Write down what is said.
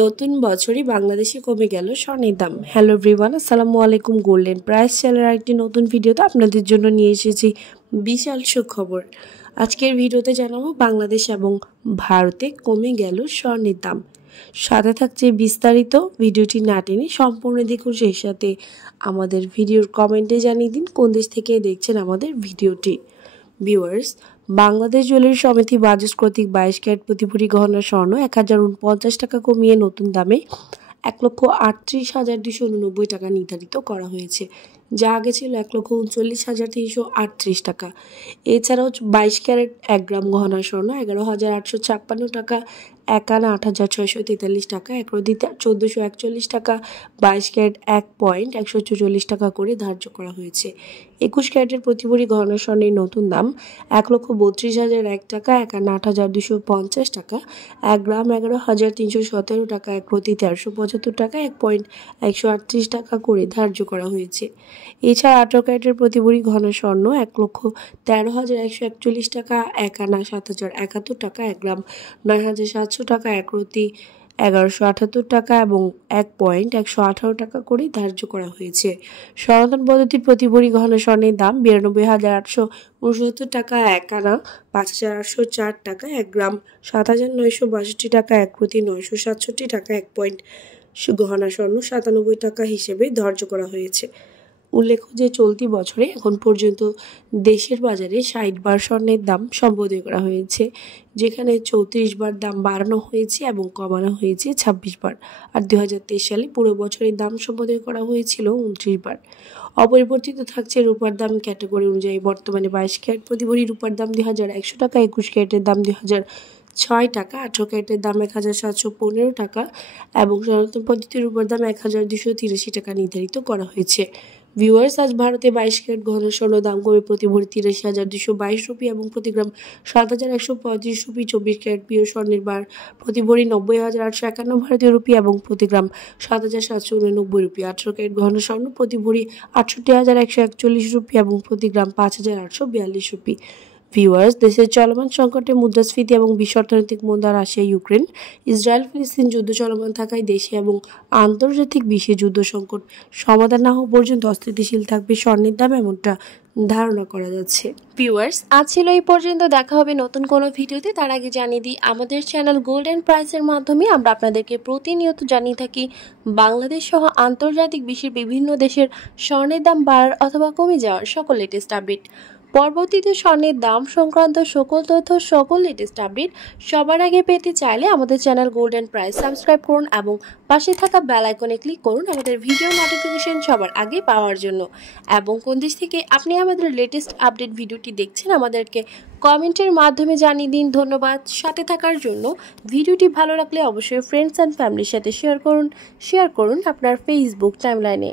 নতুন বছরই বাংলাদেশে কমে গেল স্বর্ণের দাম। হ্যালো এভরিওয়ান, আসসালামু আলাইকুম। গোল্ডেন প্রাইস চ্যানেলের একটি নতুন ভিডিওতে আপনাদের জন্য নিয়ে এসেছি বিশাল সুখবর। আজকের ভিডিওতে জানাবো বাংলাদেশ এবং ভারতে কমে গেল স্বর্ণের দাম। সাথে থাকছে বিস্তারিত, ভিডিওটি না টেনে সম্পূর্ণ দেখুন। সেই সাথে আমাদের ভিডিওর কমেন্টে জানিয়ে দিন কোন দেশ থেকে দেখছেন আমাদের ভিডিওটি। ভিউয়ার্স, বাংলাদেশ জুয়েলারি সমিতি বাজাজ কর্তৃক 22 ক্যারেট প্রতি ভরি গহনা স্বর্ণ 1049 টাকা কমিয়ে নতুন দামে 1,38,289 টাকা নির্ধারিত করা হয়েছে, যা আগে ছিল 1,39,338 টাকা। এছাড়াও 22 ক্যারেট 1 গ্রাম গহনা স্বর্ণ 11,856 টাকা, 8,643 টাকা, একরতি 1,441 টাকা, 22 ক্যারেট 1.144 টাকা করে ধার্য করা হয়েছে। 21 ক্যারেটের প্রতি ভরি গহনা স্বর্ণের নতুন দাম 1,32,001 টাকা, 51,8,250 টাকা, 1 গ্রাম 11,317 টাকা, একরতি 1,375 টাকা, 1.138 টাকা করে ধার্য করা হয়েছে। এছাড়া 18 ক্যারেটের প্রতি ভরি গহনা স্বর্ণ 1,13,141 টাকা, 1 আনা 7,071 টাকা, 1 গ্রাম 9,700 টাকা, একরতি 1,178 টাকা এবং 1.118 টাকা করে ধার্য করা হয়েছে। সনাতন পদ্ধতির প্রতি ভরি গহনা স্বর্ণের দাম 92,869 টাকা, 1 আনা 5,804 টাকা, 1 গ্রাম 7,962 টাকা, একরতি 967 টাকা, 1 পয়েন্ট গহনা স্বর্ণ 97 টাকা হিসেবে ধার্য করা হয়েছে। উল্লেখ্য যে চলতি বছরে এখন পর্যন্ত দেশের বাজারে 60 বার স্বর্ণের দাম সম্বোধন করা হয়েছে, যেখানে 34 বার দাম বাড়ানো হয়েছে এবং কমানো হয়েছে 26 বার। আর 2023 সালে পুরো বছরের দাম সম্বোধন করা হয়েছিল 29 বার। অপরিবর্তিত থাকছে রূপার দাম ক্যাটাগরি অনুযায়ী। বর্তমানে 22 ক্যারেট প্রতি ভরি রূপার দাম 2,100 টাকা, 21 ক্যারেটের দাম 2,006 টাকা, 18 ক্যারেটের দাম 1,715 টাকা এবং সনাতন পদ্ধতির রূপার দাম 1,283 টাকা নির্ধারিত করা হয়েছে। ভিউয়ার্স, আজ ভারতে 22 ক্যারেট গহনা স্বর্ণ দাম কমে প্রতি ভরি 83,222 রুপি এবং প্রতি গ্রাম 7,135 রুপি। 24 ক্যারেট পিওর স্বর্ণের বার প্রতি ভরি 90,851 ভারতীয় রুপি এবং প্রতি গ্রাম 7,789 রুপি। 18 ক্যারেট গহনা স্বর্ণ প্রতি ভরি 68,141 রুপি এবং প্রতি গ্রাম 5,842 রুপি। ভিউয়ার্স, দেশের চলমান সংকটে মুদ্রাস্ফীতি এবং বিশ্ব অর্থনৈতিক মন্দা, রাশিয়া ইউক্রেন ইসরায়েল ফিলিস্তিন যুদ্ধ চলমান থাকায় দেশে এবং আন্তর্জাতিক বিশ্বে যুদ্ধ সংকট সমাধান না হওয়া পর্যন্ত অস্থিতিশীল থাকবে স্বর্ণের দাম, এমনটা ধারণা করা যাচ্ছে। ভিউয়ার্স, আজ ছিল এই পর্যন্ত। দেখা হবে নতুন কোনো ভিডিওতে। তার আগে জানিয়ে দিই, আমাদের চ্যানেল গোল্ডেন প্রাইসের মাধ্যমে আমরা আপনাদেরকে প্রতিনিয়ত জানিয়ে থাকি বাংলাদেশ সহ আন্তর্জাতিক বিশ্বের বিভিন্ন দেশের স্বর্ণের দাম বাড়ার অথবা কমে যাওয়ার সকল লেটেস্ট আপডেট। পরবর্তীতে স্বর্ণের দাম সংক্রান্ত সকল তথ্য, সকল লেটেস্ট আপডেট সবার আগে পেতে চাইলে আমাদের চ্যানেল গোল্ডেন প্রাইস সাবস্ক্রাইব করুন এবং পাশে থাকা বেল আইকনে ক্লিক করুন আমাদের ভিডিও নোটিফিকেশন সবার আগে পাওয়ার জন্য। এবং কোন দেশ থেকে আপনি আমাদের লেটেস্ট আপডেট ভিডিওটি দেখছেন আমাদেরকে কমেন্টের মাধ্যমে জানিয়ে দিন। ধন্যবাদ সাথে থাকার জন্য। ভিডিওটি ভালো লাগলে অবশ্যই ফ্রেন্ডস অ্যান্ড ফ্যামিলির সাথে শেয়ার করুন আপনার ফেসবুক টাইমলাইনে।